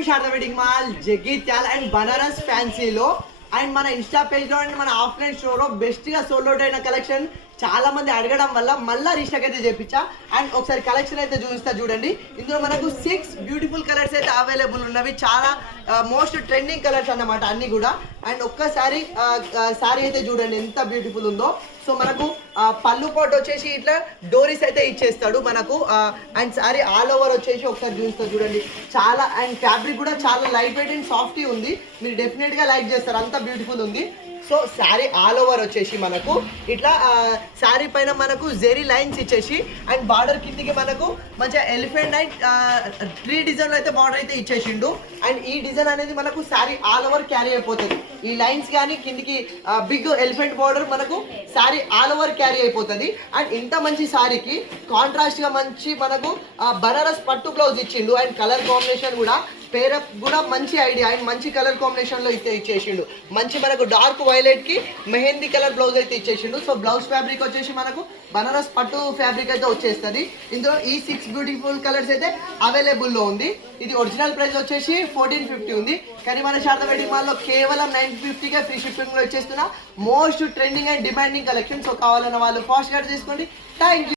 To Sharada wedding mall Jagtial and Banaras ఫ్యాన్సీలో and మన Insta page లో అండ్ మన ఆఫ్లైన్ షోలో బెస్ట్ గా సోల్డ్ అవుట్ అయిన కలెక్షన్ చాలా మంది అడగడం వల్ల మళ్ళీ రీస్టాక్ అయితే చేపించా. అండ్ ఒకసారి కలెక్షన్ అయితే చూపిస్తా చూడండి. ఇందులో మనకు 6 బ్యూటిఫుల్ కలర్స్ అయితే అవైలబుల్ ఉన్నవి. చాలా మోస్ట్ ట్రెండింగ్ కలర్స్ అన్నమాట అన్ని కూడా. అండ్ ఒక్కసారి సారీ అయితే చూడండి ఎంత బ్యూటిఫుల్ ఉందో. సో మనకు పళ్ళు పాటు వచ్చేసి ఇట్లా డోరీస్ అయితే ఇచ్చేస్తాడు మనకు. అండ్ సారీ ఆల్ ఓవర్ వచ్చేసి ఒకసారి చూపిస్తా చూడండి. చాలా అండ్ ఫ్యాబ్రిక్ కూడా చాలా లైట్ వెయిట్ అండ్ సాఫ్టీ ఉంది. మీరు డెఫినెట్ గా లైక్ చేస్తారు, అంత బ్యూటిఫుల్ ఉంది. సో శారీ ఆల్ ఓవర్ వచ్చేసి మనకు ఇట్లా శారీ పైన మనకు జెరీ లైన్స్ ఇచ్చేసి అండ్ బార్డర్ కిందికి మనకు మంచిగా ఎలిఫెంట్ అండ్ ట్రీ డిజైన్ అయితే బార్డర్ అయితే ఇచ్చేసిండు. అండ్ ఈ డిజైన్ అనేది మనకు శారీ ఆల్ ఓవర్ క్యారీ అయిపోతుంది. ఈ లైన్స్ కానీ కిందికి బిగ్ ఎలిఫెంట్ బార్డర్ మనకు శారీ ఆల్ ఓవర్ క్యారీ అయిపోతుంది. అండ్ ఇంత మంచి శారీకి కాంట్రాస్ట్ గా మంచి మనకు బనారస్ పట్టు బ్లౌజ్ ఇచ్చిండు. అండ్ కలర్ కాంబినేషన్ కూడా పేరప్ కూడా మంచి ఐడియా అండ్ మంచి కలర్ కాంబినేషన్ లో అయితే ఇచ్చేసిండు. మంచి మనకు డార్క్ వైలెట్ కి మెహందీ కలర్ బ్లౌజ్ అయితే ఇచ్చేసిండు. సో బ్లౌజ్ ఫ్యాబ్రిక్ వచ్చేసి మనకు బనారస్ పట్టు ఫ్యాబ్రిక్ అయితే వచ్చేస్తుంది. ఇందులో ఈ 6 బ్యూటిఫుల్ కలర్స్ అయితే అవైలబుల్ లో ఉంది. ఇది ఒరిజినల్ ప్రైస్ వచ్చేసి 1450 ఉంది. కానీ మన శారదా వెడ్డింగ్ మాల్ లో కేవలం 950 గా ఫ్రీ షిప్పింగ్ లో వచ్చేస్తున్నా. Most trending and demanding collection. So కావాలన్న వాళ్ళు ఫాస్ట్ గా తీసుకోండి. Thank you.